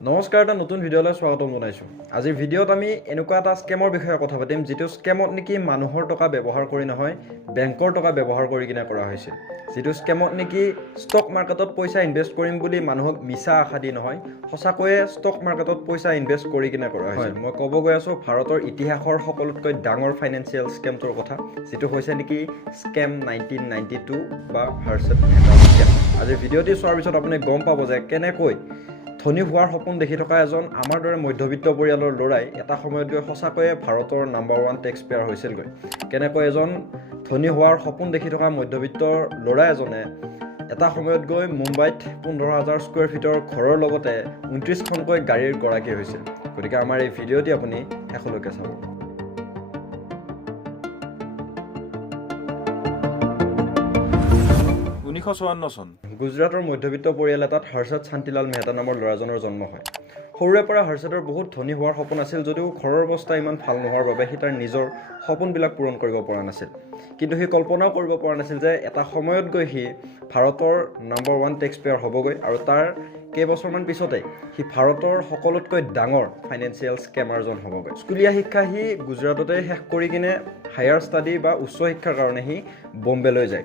নমস্কাৰ, এটা নতুন ভিডিঅ'লৈ স্বাগতম জনাইছোঁ। আজিৰ ভিডিঅ'ত আমি এনেকুৱা এটা স্কেমৰ বিষয়ে কথা পাতিম, যিটো স্কেমত নেকি মানুহৰ টকা ব্যৱহাৰ কৰি নহয়, বেংকৰ টকা ব্যৱহাৰ কৰি কিনে কৰা হৈছিল। যিটো স্কেমত নেকি ষ্টক মাৰ্কেটত পইচা ইনভেষ্ট কৰিম বুলি মানুহক মিছা আশা দি নহয়, সঁচাকৈয়ে ষ্টক মাৰ্কেটত পইচা ইনভেষ্ট কৰি কিনে কৰা হৈছিল। মই ক'ব গৈ আছোঁ ভাৰতৰ ইতিহাসৰ সকলোতকৈ ডাঙৰ ফাইনেন্সিয়েল স্কেমটোৰ কথা, যিটো হৈছে নেকি স্কেম 1992 বা হাৰ্চেট মেটা স্কেম। আজিৰ ভিডিঅ'টি চোৱাৰ পিছত আপুনি গম পাব যে কেনেকৈ ধনী হোৱাৰ সপোন দেখি থকা এজন আমাৰ দৰে মধ্যবিত্ত পৰিয়ালৰ ল'ৰাই এটা সময়ত গৈ সঁচাকৈয়ে ভাৰতৰ নাম্বাৰ 1 টেক্স পেয়াৰ হৈছিলগৈ। কেনেকৈ এজন ধনী হোৱাৰ সপোন দেখি থকা মধ্যবিত্ত ল'ৰা এজনে এটা সময়ত গৈ মুম্বাইত 15,000 স্কুৱেৰ ফিটৰ ঘৰৰ লগতে 29খনকৈ গাড়ীৰ গৰাকী হৈছিল। গতিকে আমাৰ এই ভিডিঅ'টি আপুনি শেষলৈকে চাব। 1954 চন গুজৰাটৰ মধ্যবিত্ত পৰিয়াল এটাত হৰ্ষদ শান্তিলাল মেহতা নামৰ ল'ৰাজনৰ জন্ম হয়। সৰুৰে পৰা হৰ্ষদৰ বহুত ধনী হোৱাৰ সপোন আছিল, যদিও ঘৰৰ অৱস্থা ইমান ভাল নোহোৱাৰ বাবে সি তাৰ নিজৰ সপোনবিলাক পূৰণ কৰিব পৰা নাছিল। কিন্তু সি কল্পনাও কৰিব পৰা নাছিল যে এটা সময়ত গৈ সি ভাৰতৰ নাম্বাৰ 1 টেক্স পেয়াৰ হ'বগৈ, আৰু তাৰ কেইবছৰমান পিছতেই সি ভাৰতৰ সকলোতকৈ ডাঙৰ ফাইনেন্সিয়েল স্কেমাৰজন হ'বগৈ। স্কুলীয়া শিক্ষা সি গুজৰাটতে শেষ কৰি কিনে হায়াৰ ষ্টাডি বা উচ্চ শিক্ষাৰ কাৰণে সি বম্বেলৈ যায়।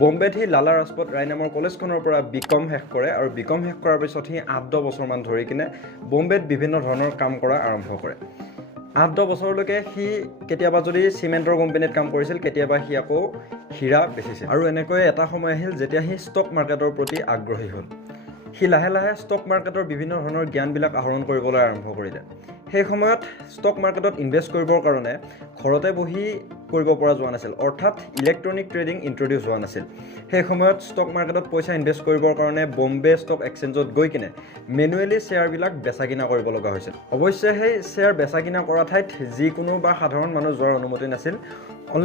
বম্বেত সি লালা ৰাজপথ ৰায় নামৰ কলেজখনৰ পৰা BCom শেষ কৰে, আৰু BCom শেষ কৰাৰ পিছত সি 8-10 বছৰমান ধৰি কিনে বম্বেত বিভিন্ন ধৰণৰ কাম কৰা আৰম্ভ কৰে। 8-10 বছৰলৈকে সি কেতিয়াবা যদি চিমেণ্টৰ কোম্পানীত কাম কৰিছিল, কেতিয়াবা সি আকৌ হীৰা বেচিছিল। আৰু এনেকৈ এটা সময় আহিল যেতিয়া সি ষ্টক মাৰ্কেটৰ প্ৰতি আগ্ৰহী হ'ল। সি লাহে লাহে ষ্টক মাৰ্কেটৰ বিভিন্ন ধৰণৰ জ্ঞানবিলাক আহৰণ কৰিবলৈ আৰম্ভ কৰিলে। সেই সময়ত ষ্টক মাৰ্কেটত ইনভেষ্ট কৰিবৰ কাৰণে ঘৰতে বহি কৰিব পৰা যোৱা নাছিল, অৰ্থাৎ ইলেক্ট্ৰনিক ট্ৰেডিং ইন্ট্ৰডিউচ হোৱা নাছিল। সেই সময়ত ষ্টক মাৰ্কেটত পইচা ইনভেষ্ট কৰিবৰ কাৰণে বম্বে ষ্টক এক্সচেঞ্জত গৈ কিনে মেনুৱেলি শ্বেয়াৰবিলাক বেচা কিনা কৰিব লগা হৈছিল। অৱশ্যে সেই শ্বেয়াৰ বেচা কিনা কৰা ঠাইত যিকোনো বা সাধাৰণ মানুহ যোৱাৰ অনুমতি নাছিল,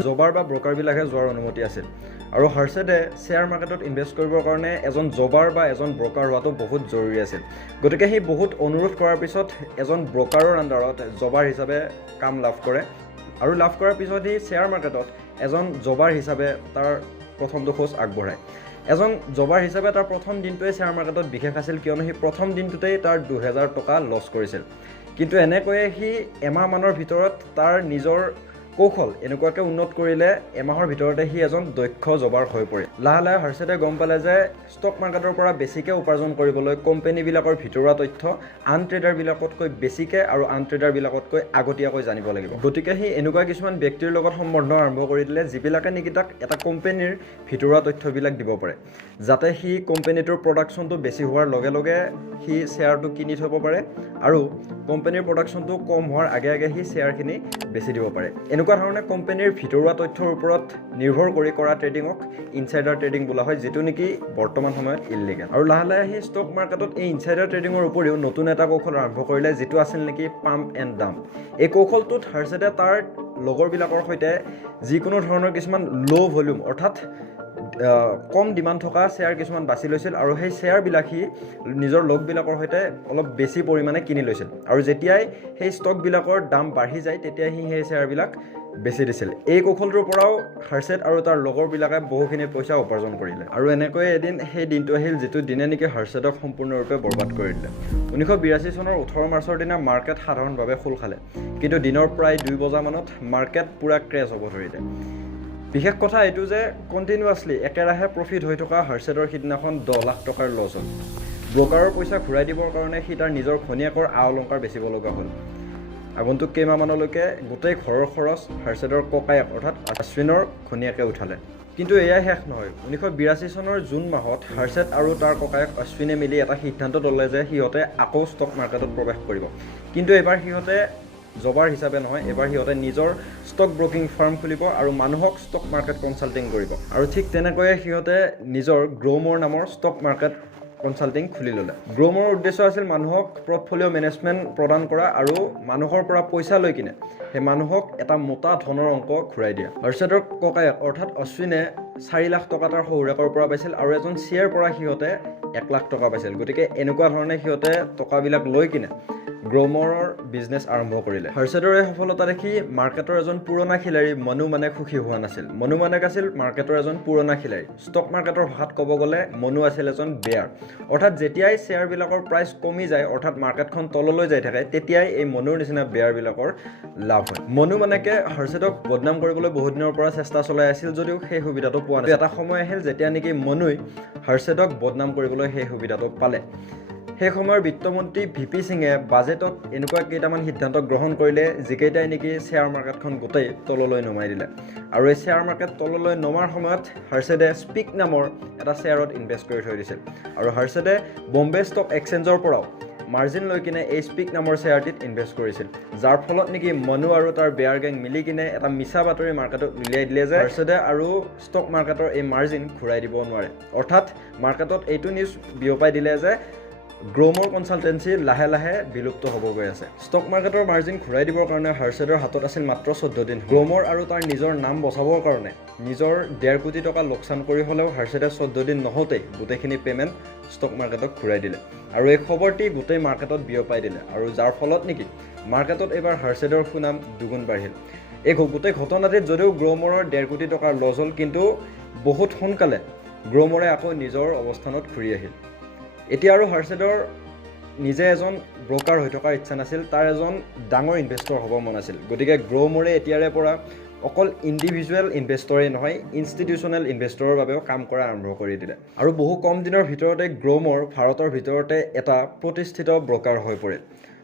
জবাৰ বা ব্ৰকাৰবিলাকহে যোৱাৰ অনুমতি আছিল। আৰু হৰ্ষদে শ্বেয়াৰ মাৰ্কেটত ইনভেষ্ট কৰিবৰ কাৰণে এজন জবাৰ বা এজন ব্ৰকাৰ হোৱাটো বহুত জৰুৰী আছিল। গতিকে সি বহুত অনুৰোধ কৰাৰ পিছত এজন ব্ৰকাৰৰ আণ্ডাৰত জবাৰ হিচাপে কাম লাভ কৰে, আৰু লাভ কৰাৰ পিছত সি শ্বেয়াৰ মাৰ্কেটত এজন জবাৰ হিচাপে তাৰ প্ৰথমটো খোজ আগবঢ়ায়। এজন জবাৰ হিচাপে তাৰ প্ৰথম দিনটোৱে শ্বেয়াৰ মাৰ্কেটত বিশেষ আছিল, কিয়নো সি প্ৰথম দিনটোতেই তাৰ 2,000 টকা লছ কৰিছিল। কিন্তু এনেকৈয়ে সি এমাহমানৰ ভিতৰত তাৰ নিজৰ কৌশল এনেকুৱাকৈ উন্নত কৰিলে, এমাহৰ ভিতৰতে সি এজন দক্ষ জবাৰ হৈ পৰিল। লাহে লাহে হৰ্ষদে গম পালে যে ষ্টক মাৰ্কেটৰ পৰা বেছিকৈ উপাৰ্জন কৰিবলৈ কোম্পানীবিলাকৰ ভিতৰুৱা তথ্য আন ট্ৰেডাৰবিলাকতকৈ বেছিকৈ আৰু আন ট্ৰেডাৰবিলাকতকৈ আগতীয়াকৈ জানিব লাগিব। গতিকে সি এনেকুৱা কিছুমান ব্যক্তিৰ লগত সম্বন্ধ আৰম্ভ কৰি দিলে, যিবিলাকে নেকি তাক এটা কোম্পানীৰ ভিতৰুৱা তথ্যবিলাক দিব পাৰে, যাতে সি কোম্পানীটোৰ প্ৰডাকশ্যনটো বেছি হোৱাৰ লগে লগে সি শ্বেয়াৰটো কিনি থ'ব পাৰে, আৰু কোম্পানীৰ প্ৰডাকশ্যনটো কম হোৱাৰ আগে আগে সি শ্বেয়াৰখিনি বেছি দিব পাৰে। এনেকুৱা ধৰণে কোম্পানীৰ ভিতৰুৱা তথ্যৰ ওপৰত নিৰ্ভৰ কৰি কৰা ট্ৰেডিঙক ইনচাইডাৰ ট্ৰেডিং বোলা হয়, যিটো নেকি বৰ্তমান সময়ত ইললিগেল। আৰু লাহে লাহে সি ষ্টক মাৰ্কেটত এই ইনচাইডাৰ ট্ৰেডিঙৰ উপৰিও নতুন এটা কৌশল আৰম্ভ কৰিলে, যিটো আছিল নেকি পাম্প এণ্ড ডাম্প। এই কৌশলটোত হৰ্ষদে তাৰ লগৰবিলাকৰ সৈতে যিকোনো ধৰণৰ কিছুমান ল' ভলিউম, অৰ্থাৎ কম ডিমাণ্ড থকা শ্বেয়াৰ কিছুমান বাছি লৈছিল, আৰু সেই শ্বেয়াৰবিলাক সি নিজৰ লগবিলাকৰ সৈতে অলপ বেছি পৰিমাণে কিনি লৈছিল, আৰু যেতিয়াই সেই ষ্টকবিলাকৰ দাম বাঢ়ি যায় তেতিয়াই সি সেই শ্বেয়াৰবিলাক বেছি দিছিল। এই কৌশলটোৰ পৰাও হৰ্ষদ আৰু তাৰ লগৰবিলাকে বহুখিনি পইচা উপাৰ্জন কৰিলে। আৰু এনেকৈয়ে এদিন সেই দিনটো আহিল, যিটো দিনে নেকি হৰ্ষদক সম্পূৰ্ণৰূপে বৰবাদ কৰি দিলে। 1982 চনৰ 18 মাৰ্চৰ দিনা মাৰ্কেট সাধাৰণভাৱে খোল খালে, কিন্তু দিনৰ প্ৰায় 2 বজামানত মাৰ্কেট পূৰা ক্ৰেছ হ'ব ধৰিলে। বিশেষ কথা এইটো যে কণ্টিনিউৱাছলি একেৰাহে প্ৰফিট হৈ থকা হৰ্ষদৰ সিদিনাখন 10 লাখ টকাৰ লছ হ'ল। ব্ৰকাৰৰ পইচা ঘূৰাই দিবৰ কাৰণে সি তাৰ নিজৰ ঘনীয়েকৰ অলংকাৰ বেচিব লগা হ'ল। আগন্তুক কেইমাহমানলৈকে গোটেই ঘৰৰ খৰচ হৰ্ষদৰ ককায়েক অৰ্থাৎ অশ্বিনৰ ঘনীয়েকে উঠালে। কিন্তু এয়াই শেষ নহয়। 1982 চনৰ জুন মাহত হৰ্ষদ আৰু তাৰ ককায়েক অশ্বিনে মিলি এটা সিদ্ধান্ত ল'লে যে সিহঁতে আকৌ ষ্টক মাৰ্কেটত প্ৰৱেশ কৰিব। কিন্তু এইবাৰ সিহঁতে জবাৰ হিচাপে নহয়, এবাৰ সিহঁতে নিজৰ ষ্টক ব্ৰকিং ফাৰ্ম খুলিব আৰু মানুহক ষ্টক মাৰ্কেট কনচাল্টিং কৰিব। আৰু ঠিক তেনেকৈয়ে সিহঁতে নিজৰ গ্ৰ'মৰ নামৰ ষ্টক মাৰ্কেট কনচাল্টিং খুলি ল'লে। গ্ৰ'মৰ উদ্দেশ্য আছিল মানুহক পৰ্টফলিঅ' মেনেজমেণ্ট প্ৰদান কৰা আৰু মানুহৰ পৰা পইচা লৈ কিনে সেই মানুহক এটা মোটা ধনৰ অংক ঘূৰাই দিয়া। হৰ্ষদৰ ককায়েক অৰ্থাৎ অশ্বিনে 4 লাখ টকা তাৰ শহুৰেকৰ পৰা পাইছিল, আৰু এজন চিয়াৰ পৰা সিহঁতে 1 লাখ টকা পাইছিল। গতিকে এনেকুৱা ধৰণে সিহঁতে টকাবিলাক লৈ কিনে গ্ৰ'মৰৰ বিজনেছ আৰম্ভ কৰিলে। হাৰ্ছেডৰ এই সফলতা দেখি মাৰ্কেটৰ এজন পুৰণা খিলাৰী মনু মানেক সুখী হোৱা নাছিল। মনু মানেক আছিল মাৰ্কেটৰ এজন পুৰণা খিলাৰী। ষ্টক মাৰ্কেটৰ ভাষাত ক'ব গ'লে মনু আছিল এজন বেয়াৰ। অৰ্থাৎ যেতিয়াই শ্বেয়াৰবিলাকৰ প্ৰাইচ কমি যায়, অৰ্থাৎ মাৰ্কেটখন তললৈ যাই থাকে, তেতিয়াই এই মনুৰ নিচিনা বেয়াৰবিলাকৰ লাভ হয়। মনু মানেকে হাৰ্ছেডক বদনাম কৰিবলৈ বহুত দিনৰ পৰা চেষ্টা চলাই আছিল যদিও সেই সুবিধাটো পোৱা নাছিল। এটা সময় আহিল যেতিয়া নেকি মনুই হাৰ্ছেডক বদনাম কৰিবলৈ সেই সুবিধাটো পালে। সেই সময়ৰ বিত্তমন্ত্ৰী VP সিঙে বাজেটত এনেকুৱা কেইটামান সিদ্ধান্ত গ্ৰহণ কৰিলে যিকেইটাই নেকি শ্বেয়াৰ মাৰ্কেটখন গোটেই তললৈ নমাই দিলে। আৰু এই শ্বেয়াৰ মাৰ্কেট তললৈ নমাৰ সময়ত হাৰ্ছেডে স্পিক নামৰ এটা শ্বেয়াৰত ইনভেষ্ট কৰি থৈ দিছিল। আৰু হাৰ্ছেডে বম্বে ষ্টক এক্সচেঞ্জৰ পৰাও মাৰ্জিন লৈ কিনে এই স্পিক নামৰ শ্বেয়াৰটিত ইনভেষ্ট কৰিছিল, যাৰ ফলত নেকি মনু আৰু তাৰ বেয়াৰ গেং মিলি কিনে এটা মিছা বাতৰি মাৰ্কেটত উলিয়াই দিলে যে হাৰ্ছেডে আৰু ষ্টক মাৰ্কেটৰ এই মাৰ্জিন ঘূৰাই দিব নোৱাৰে। অৰ্থাৎ মাৰ্কেটত এইটো নিউজ বিয়পাই দিলে যে গ্ৰ'মৰ কনচালটেঞ্চি লাহে লাহে বিলুপ্ত হ'ব গৈ আছে। ষ্টক মাৰ্কেটৰ মাৰ্জিন ঘূৰাই দিবৰ কাৰণে হাৰ্ছেডৰ হাতত আছিল মাত্ৰ 14 দিন। গ্ৰ'মৰ আৰু তাৰ নিজৰ নাম বচাবৰ কাৰণে নিজৰ 1.5 কোটি টকা লোকচান কৰি হ'লেও হাৰ্ছেডে 14 দিন নহওঁতেই গোটেইখিনি পে'মেণ্ট ষ্টক মাৰ্কেটক ঘূৰাই দিলে। আৰু এই খবৰটি গোটেই মাৰ্কেটত বিয়পাই দিলে, আৰু যাৰ ফলত নেকি মাৰ্কেটত এইবাৰ হাৰ্ছেডৰ সুনাম দুগুণ বাঢ়িল। এই গোটেই ঘটনাটিত যদিও গ্ৰ'মৰৰ 1.5 কোটি টকাৰ লছ হ'ল, কিন্তু বহুত সোনকালে গ্ৰ'মৰে আকৌ নিজৰ অৱস্থানত ঘূৰি আহিল। এতিয়া আৰু হাৰ্ছেডৰ নিজে এজন ব্ৰকাৰ হৈ থকাৰ ইচ্ছা নাছিল, তাৰ এজন ডাঙৰ ইনভেষ্টৰ হ'ব মন আছিল। গতিকে গ্ৰ'মৰে এতিয়াৰে পৰা অকল ইণ্ডিভিজুৱেল ইনভেষ্টৰেই নহয়, ইনষ্টিটিউচনেল ইনভেষ্টৰৰ বাবেও কাম কৰা আৰম্ভ কৰি দিলে। আৰু বহু কম দিনৰ ভিতৰতে গ্ৰ'মৰ ভাৰতৰ ভিতৰতে এটা প্ৰতিষ্ঠিত ব্ৰকাৰ হৈ পৰিল।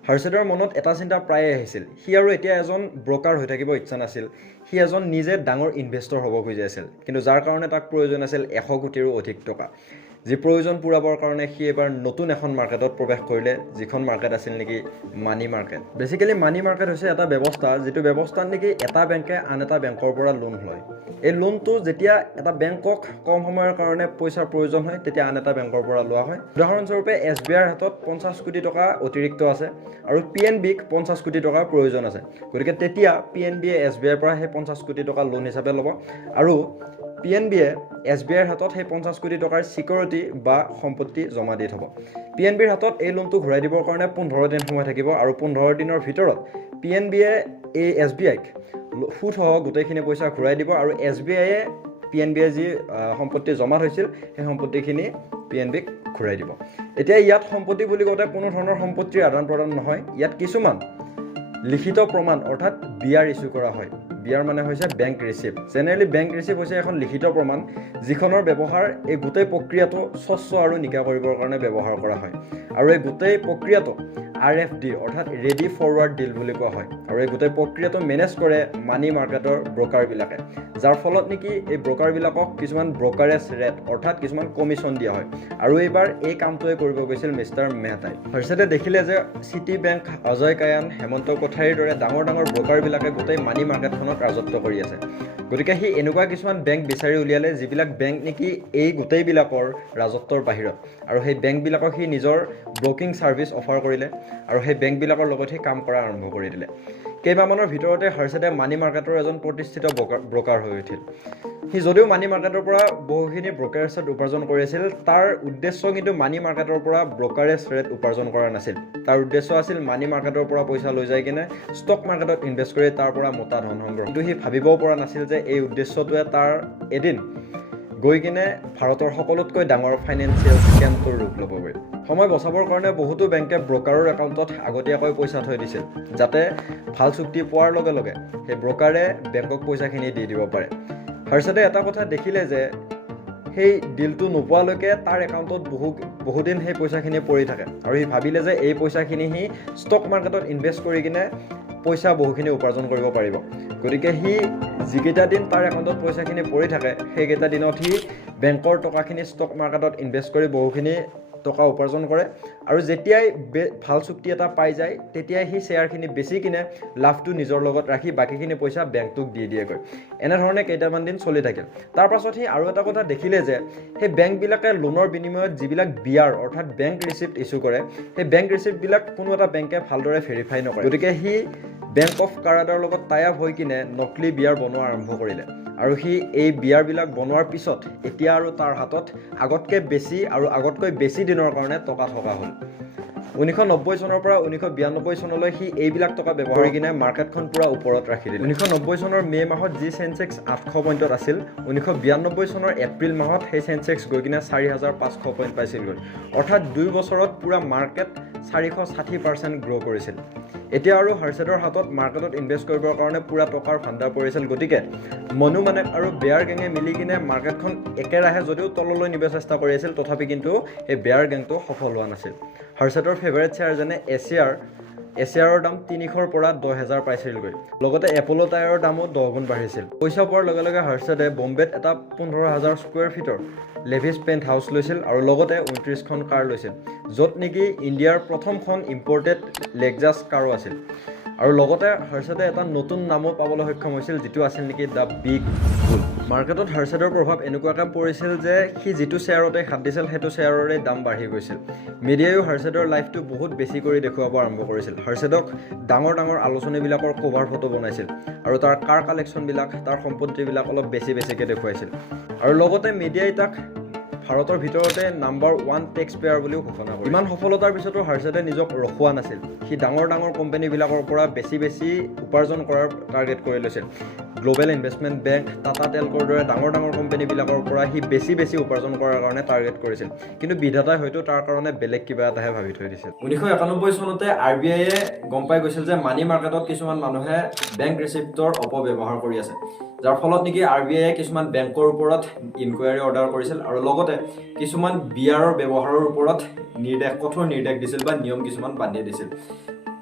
হাৰ্ছেডৰ মনত এটা চিন্তা প্ৰায়ে আহিছিল, সি আৰু এতিয়া এজন ব্ৰকাৰ হৈ থাকিব ইচ্ছা নাছিল, সি এজন নিজে ডাঙৰ ইনভেষ্টৰ হ'ব খুজি আছিল। কিন্তু যাৰ কাৰণে তাক প্ৰয়োজন আছিল 100 কোটিৰো অধিক টকা, যি প্ৰয়োজন পূৰাবৰ কাৰণে সি এবাৰ নতুন এখন মাৰ্কেটত প্ৰৱেশ কৰিলে, যিখন মাৰ্কেট আছিল নেকি মানি মাৰ্কেট। বেচিকেলি মানি মাৰ্কেট হৈছে এটা ব্যৱস্থা, যিটো ব্যৱস্থাত নেকি এটা বেংকে আন এটা বেংকৰ পৰা লোন লয়। এই লোনটো যেতিয়া এটা বেংকক কম সময়ৰ কাৰণে পইচাৰ প্ৰয়োজন হয়, তেতিয়া আন এটা বেংকৰ পৰা লোৱা হয়। উদাহৰণস্বৰূপে SBIৰ হাতত 50 কোটি টকা অতিৰিক্ত আছে আৰু PNBক 50 কোটি টকাৰ প্ৰয়োজন আছে। গতিকে তেতিয়া PNBয়ে SBIৰ পৰা সেই 50 কোটি টকা লোন হিচাপে ল'ব, আৰু PNBয়ে SBIৰ হাতত সেই 50 কোটি টকাৰ চিকিউৰিটি বা সম্পত্তি জমা দি থ'ব। PNBৰ হাতত এই লোনটো ঘূৰাই দিবৰ কাৰণে 15 দিন সময় থাকিব, আৰু 15 দিনৰ ভিতৰত PNBয়ে এই SBIক সুদসহ গোটেইখিনি পইচা ঘূৰাই দিব, আৰু SBIয়ে PNBয়ে যি সম্পত্তি জমা থৈছিল সেই সম্পত্তিখিনি PNBক ঘূৰাই দিব। এতিয়া ইয়াত সম্পত্তি বুলি কওঁতে কোনো ধৰণৰ সম্পত্তিৰ আদান প্ৰদান নহয়, ইয়াত কিছুমান লিখিত প্ৰমাণ অৰ্থাৎ বিয়াৰ ইছ্যু কৰা হয়। বিয়াৰ মানে হৈছে bank receipt. Generally bank receipt হৈছে এখন লিখিত প্ৰমাণ, যিখনৰ ব্যৱহাৰ এই গোটেই প্ৰক্ৰিয়াটো স্বচ্ছ আৰু নিকা কৰিবৰ কাৰণে ব্যৱহাৰ কৰা হয়। আৰু এই গোটেই প্ৰক্ৰিয়াটো RFD অৰ্থাৎ ৰেডি ফৰৱাৰ্ড ডিল বুলি কোৱা হয়। আৰু এই গোটেই প্ৰক্ৰিয়াটো মেনেজ কৰে মানি মাৰ্কেটৰ ব্ৰকাৰবিলাকে, যাৰ ফলত নেকি এই ব্ৰকাৰবিলাকক কিছুমান ব্ৰকাৰেজ ৰেট অৰ্থাৎ কিছুমান কমিশ্যন দিয়া হয়। আৰু এইবাৰ এই কামটোৱে কৰিব গৈছিল মিষ্টাৰ মেহতাই। হাৰ্ছেডে দেখিলে যে চিটি বেংক, অজয় কায়ান, হেমন্ত কোঠাৰীৰ দৰে ডাঙৰ ডাঙৰ ব্ৰকাৰবিলাকে গোটেই মানি মাৰ্কেটখনত ৰাজত্ব কৰি আছে। গতিকে সি এনেকুৱা কিছুমান বেংক বিচাৰি উলিয়ালে যিবিলাক বেংক নেকি এই গোটেইবিলাকৰ ৰাজত্বৰ বাহিৰত, আৰু সেই বেংকবিলাকক সি নিজৰ ব্ৰকিং ছাৰ্ভিচ অফাৰ কৰিলে, আৰু সেই বেংকবিলাকৰ লগত সি কাম কৰা আৰম্ভ কৰি দিলে। কেইমাহমানৰ ভিতৰতে হাৰ্ছেডে মানি মাৰ্কেটৰ এজন প্ৰতিষ্ঠিত ব্ৰকাৰ হৈ উঠিল। সি যদিও মানি মাৰ্কেটৰ পৰা বহুখিনি ব্ৰকাৰেজ ৰেট উপাৰ্জন কৰি আছিল, তাৰ উদ্দেশ্য কিন্তু মানি মাৰ্কেটৰ পৰা ব্ৰকাৰেজ ৰেট উপাৰ্জন কৰা নাছিল। তাৰ উদ্দেশ্য আছিল মানি মাৰ্কেটৰ পৰা পইচা লৈ যাই কিনে ষ্টক মাৰ্কেটত ইনভেষ্ট কৰি তাৰ পৰা মোটা ধন সংগ্ৰহ। কিন্তু সি ভাবিবও পৰা নাছিল যে এই উদ্দেশ্যটোৱে তাৰ এদিন গৈ কিনে ভাৰতৰ সকলোতকৈ ডাঙৰ ফাইনেন্সিয়েল স্কেমটোৰ ৰূপ ল'বগৈ। সময় বচাবৰ কাৰণে বহুতো বেংকে ব্ৰকাৰৰ একাউণ্টত আগতীয়াকৈ পইচা থৈ দিছিল, যাতে ভাল চুক্তি পোৱাৰ লগে লগে সেই ব্ৰকাৰে বেংকক পইচাখিনি দি দিব পাৰে। হাৰ্ছেডে এটা কথা দেখিলে যে সেই ডিলটো নোপোৱালৈকে তাৰ একাউণ্টত বহুদিন সেই পইচাখিনি পৰি থাকে, আৰু সি ভাবিলে যে এই পইচাখিনি সি ষ্টক মাৰ্কেটত ইনভেষ্ট কৰি কিনে পইচা বহুখিনি উপাৰ্জন কৰিব পাৰিব। গতিকে সি যিকেইটা দিন তাৰ একাউণ্টত পইচাখিনি পৰি থাকে, সেইকেইটা দিনত সি বেংকৰ টকাখিনি ষ্টক মাৰ্কেটত ইনভেষ্ট কৰি বহুখিনি টকা উপাৰ্জন কৰে, আৰু যেতিয়াই ভাল চুক্তি এটা পাই যায় তেতিয়াই সি শ্বেয়াৰখিনি বেছি কিনে লাভটো নিজৰ লগত ৰাখি বাকীখিনি পইচা বেংকটোক দি দিয়েগৈ। এনেধৰণে কেইটামান দিন চলি থাকিল। তাৰ পাছত সি আৰু এটা কথা দেখিলে যে সেই বেংকবিলাকে লোনৰ বিনিময়ত যিবিলাক বিয়াৰ অৰ্থাৎ বেংক ৰিচিপ্ট ইছ্যু কৰে, সেই বেংক ৰিচিপ্টবিলাক কোনো এটা বেংকে ভালদৰে ভেৰিফাই নকৰে। গতিকে সি বেংক অফ কাৰাদাৰ লগত টাই আপ হৈ কিনে নকলি বিয়াৰ বনোৱা আৰম্ভ কৰিলে, আৰু সি এই বিয়াৰবিলাক বনোৱাৰ পিছত এতিয়া আৰু তাৰ হাতত আগতকৈ বেছি দিনৰ কাৰণে টকা থকা হ'ল। 1990 চনৰ পৰা 1992 চনলৈ সি এইবিলাক টকা ব্যৱহাৰ কৰি কিনে মাৰ্কেটখন পুৰা ওপৰত ৰাখি দিলে 1990 চনৰ মে মাহত যি সেন্সেক্স 800 পইণ্টত আছিল 1992 চনৰ এপ্ৰিল মাহত সেই সেন্সেক্স গৈ কিনে 4500 পইণ্ট পাইছিলগৈ অৰ্থাৎ 2 বছৰত পুৰা মাৰ্কেট 460% গ্ৰ' কৰিছিল এতিয়া আৰু হাৰ্চেডৰ হাতত মাৰ্কেটত ইনভেষ্ট কৰিবৰ কাৰণে পুৰা টকাৰ ভাণ্ডাৰ পৰিছিল গতিকে মনু মানে আৰু বেয়াৰ গেঙে মিলি কিনে মাৰ্কেটখন একেৰাহে যদিও তললৈ নিব চেষ্টা কৰি আছিল তথাপি কিন্তু এই বেয়াৰ গেংটো সফল হোৱা নাছিল হাৰ্চেডৰ ফেভাৰিট শ্বেয়াৰ যেনে এছিয়াৰৰ দাম 300ৰ পৰা 10,000 পাইছিলগৈ লগতে এপল' টায়াৰৰ দামো 10 গুণ বাঢ়িছিল পইচা পোৱাৰ লগে লগে হাৰ্চেডে বম্বেত এটা 15,000 square Fitr Levi's pant house লৈছিল আৰু লগতে 29খন কাৰ লৈছিল য'ত নেকি ইণ্ডিয়াৰ প্ৰথমখন ইম্পৰ্টেড লেক্সাছ কাৰো আছিল আৰু লগতে হাৰ্চেডে এটা নতুন নামো পাবলৈ সক্ষম হৈছিল যিটো আছিল নেকি দ্য বিগ বুল মাৰ্কেটত হাৰ্চেডৰ প্ৰভাৱ এনেকুৱাকৈ পৰিছিল যে সি যিটো শ্বেয়াৰতে হাত দিছিল সেইটো শ্বেয়াৰৰে দাম বাঢ়ি গৈছিল মিডিয়ায়ো হাৰ্চেডৰ লাইফটো বহুত বেছি কৰি দেখুৱাব আৰম্ভ কৰিছিল হাৰ্চেডক ডাঙৰ আলোচনীবিলাকৰ কভাৰ ফটো বনাইছিল আৰু তাৰ কাৰ কালেকশ্যনবিলাক তাৰ সম্পত্তিবিলাক অলপ বেছিকৈ দেখুৱাইছিল আৰু লগতে মিডিয়াই তাক ভাৰতৰ ভিতৰতে নাম্বাৰ 1 টেক্স পেয়াৰ বুলিও ঘোষণা কৰে ইমান সফলতাৰ পিছতো হাৰ্চেডে নিজক ৰখোৱা নাছিল সি ডাঙৰ কোম্পানীবিলাকৰ পৰা বেছি উপাৰ্জন কৰাৰ টাৰ্গেট কৰি লৈছিল গ্লোবেল ইনভেষ্টমেণ্ট বেংক টাটা টেলকৰ দৰে ডাঙৰ কোম্পানীবিলাকৰ পৰা সি বেছি উপাৰ্জন কৰাৰ কাৰণে টাৰ্গেট কৰিছিল কিন্তু বিধাতাই হয়তো তাৰ কাৰণে বেলেগ কিবা এটাহে ভাবি থৈ দিছিল 1991 চনতে RBIয়ে গম পাই গৈছিল যে মানি মাৰ্কেটত কিছুমান মানুহে বেংক ৰিচিপ্টৰ অপব্যৱহাৰ কৰি আছে যাৰ ফলত নেকি RBIয়ে কিছুমান বেংকৰ ওপৰত ইনকুৱাৰী অৰ্ডাৰ কৰিছিল আৰু লগতে কিছুমান বিয়াৰৰ ব্যৱহাৰৰ ওপৰত কঠোৰ নিৰ্দেশ দিছিল বা নিয়ম কিছুমান বান্ধি দিছিল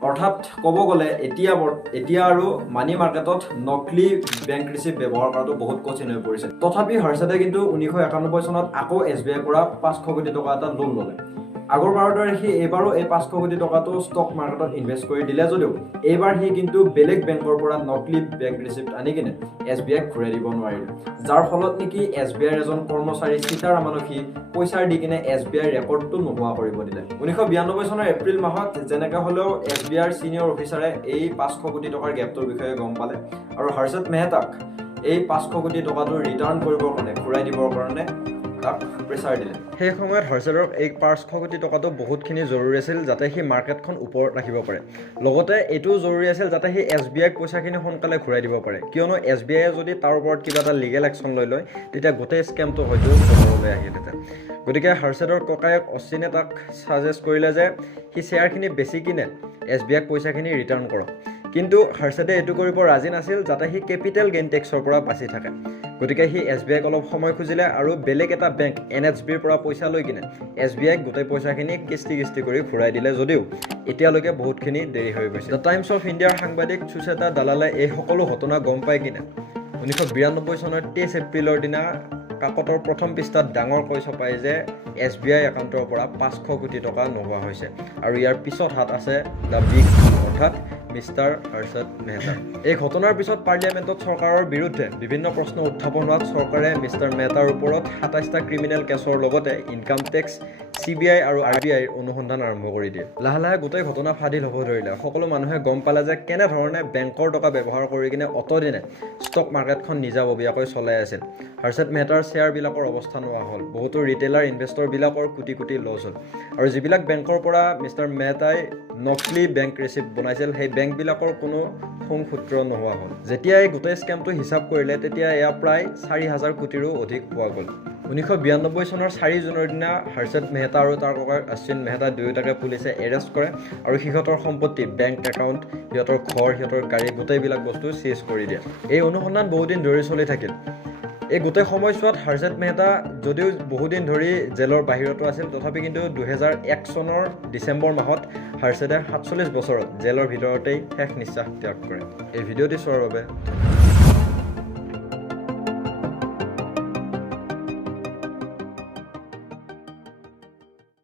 অৰ্থাৎ ক'ব গ'লে এতিয়া আৰু মানি মাৰ্কেটত নকলি বেংক ৰিচিপ্ট ব্যৱহাৰ কৰাটো বহুত কঠিন হৈ পৰিছে তথাপি হাৰ্চেডে কিন্তু 1991 চনত আকৌ SBIৰ পৰা 500 কোটি টকা এটা লোন ল'লে আগৰবাৰৰ দৰে সি এইবাৰো এই 500 কোটি টকাটো ষ্টক মাৰ্কেটত ইনভেষ্ট কৰি দিলে যদিও এইবাৰ সি কিন্তু বেলেগ বেংকৰ পৰা নকলি বেংক ৰিচিপ্ট আনি কিনে SBIক ঘূৰাই দিব নোৱাৰিলে যাৰ ফলত নেকি SBIৰ এজন কৰ্মচাৰী সীতাৰামানক পইচাৰ দি কিনে SBIৰ ৰেকৰ্ডটো নোহোৱা কৰিব দিলে 1992 চনৰ এপ্ৰিল মাহত যেনেকৈ হ'লেও SBIৰ চিনিয়ৰ অফিচাৰে এই 500 কোটি টকাৰ গেপটোৰ বিষয়ে গম পালে আৰু হাৰ্ষদ মেহতাক এই 500 কোটি টকাটো ৰিটাৰ্ণ কৰিবৰ কাৰণে ঘূৰাই দিবৰ কাৰণে প্ৰেছাৰ দিলে সেই সময়ত হাৰ্চেডৰ এই 500 কোটি টকাটো বহুতখিনি জৰুৰী আছিল যাতে সি মাৰ্কেটখন ওপৰত ৰাখিব পাৰে লগতে এইটোও জৰুৰী আছিল যাতে সি SBIক পইচাখিনি সোনকালে ঘূৰাই দিব পাৰে কিয়নো SBIয়ে যদি তাৰ ওপৰত কিবা এটা লিগেল একশ্যন লৈ লয় তেতিয়া গোটেই স্কেমটো হয়তো ওপৰলৈ আহিলহেঁতেন গতিকে হাৰ্চেডৰ ককায়েক অশ্বিনে তাক ছাজেষ্ট কৰিলে যে সি শ্বেয়াৰখিনি বেছি কিনে SBIক পইচাখিনি ৰিটাৰ্ণ কৰক কিন্তু হাৰ্চেডে এইটো কৰিব ৰাজি নাছিল যাতে সি কেপিটেল গেইন টেক্সৰ পৰা বাচি থাকে গতিকে সি SBIক অলপ সময় খুজিলে আৰু বেলেগ এটা বেংক NHBৰ পৰা পইচা লৈ কিনে SBIক গোটেই পইচাখিনি কিস্তি কৰি ঘূৰাই দিলে যদিও এতিয়ালৈকে বহুতখিনি দেৰি হৈ গৈছে দ্য টাইমছ অফ ইণ্ডিয়াৰ সাংবাদিক সুচেতা দালালে এই সকলো ঘটনা গম পাই কিনে 1992 চনৰ 23 এপ্ৰিলৰ দিনা কাকতৰ প্ৰথম পৃষ্ঠাত ডাঙৰকৈ ছপাই যে SBI একাউণ্টৰ পৰা 500 কোটি টকা নোহোৱা হৈছে আৰু ইয়াৰ পিছত হাত আছে দ্য বিগ অৰ্থাৎ মিষ্টাৰ হাৰ্ষদ মেহতা এই ঘটনাৰ পিছত পাৰ্লিয়ামেণ্টত চৰকাৰৰ বিৰুদ্ধে বিভিন্ন প্ৰশ্ন উত্থাপন হোৱাত চৰকাৰে মিষ্টাৰ মেহতাৰ ওপৰত 27টা ক্ৰিমিনেল কেছৰ লগতে ইনকাম টেক্স CBI আৰু RBIৰ অনুসন্ধান আৰম্ভ কৰি দিয়ে লাহে গোটেই ঘটনা ফাদিল হ'ব ধৰিলে সকলো মানুহে গম পালে যে কেনেধৰণে বেংকৰ টকা ব্যৱহাৰ কৰি কিনে অতদিনে ষ্টক মাৰ্কেটখন নিজাববীয়াকৈ চলাই আছিল হাৰ্ষদ মেহতাৰ শ্বেয়াৰবিলাকৰ অৱস্থা নোহোৱা হ'ল বহুতো ৰিটেইলাৰ ইনভেষ্টৰবিলাকৰ কোটি লছ হ'ল আৰু যিবিলাক বেংকৰ পৰা মিষ্টাৰ মেহতাই নকলি বেংক ৰিচিপ্ট বনাইছিল সেই বেংকবিলাকৰ কোনো সূত্ৰ নোহোৱা হ'ল যেতিয়া এই গোটেই স্কেমটো হিচাপ কৰিলে তেতিয়া এয়া প্ৰায় 4,000 কোটিৰো অধিক পোৱা গ'ল 1992 চনৰ 4 জুনৰ দিনা হাৰ্ষদ মেহতা আৰু তাৰ ককায়েক অশ্বিন মেহতা দুয়োটাকে পুলিচে এৰেষ্ট কৰে আৰু সিহঁতৰ সম্পত্তি বেংক একাউণ্ট সিহঁতৰ ঘৰ সিহঁতৰ গাড়ী গোটেইবিলাক বস্তু চিজ কৰি দিয়ে এই অনুসন্ধান বহুদিন ধৰি চলি থাকিল এই গোটেই সময়ছোৱাত হাৰ্ষদ মেহতা যদিও বহুদিন ধৰি জেলৰ বাহিৰতো আছিল তথাপি কিন্তু 2001 চনৰ ডিচেম্বৰ মাহত হাৰ্ষদে 47 বছৰত জেলৰ ভিতৰতেই শেষ নিশ্বাস ত্যাগ কৰে এই ভিডিঅ'টি চোৱাৰ বাবে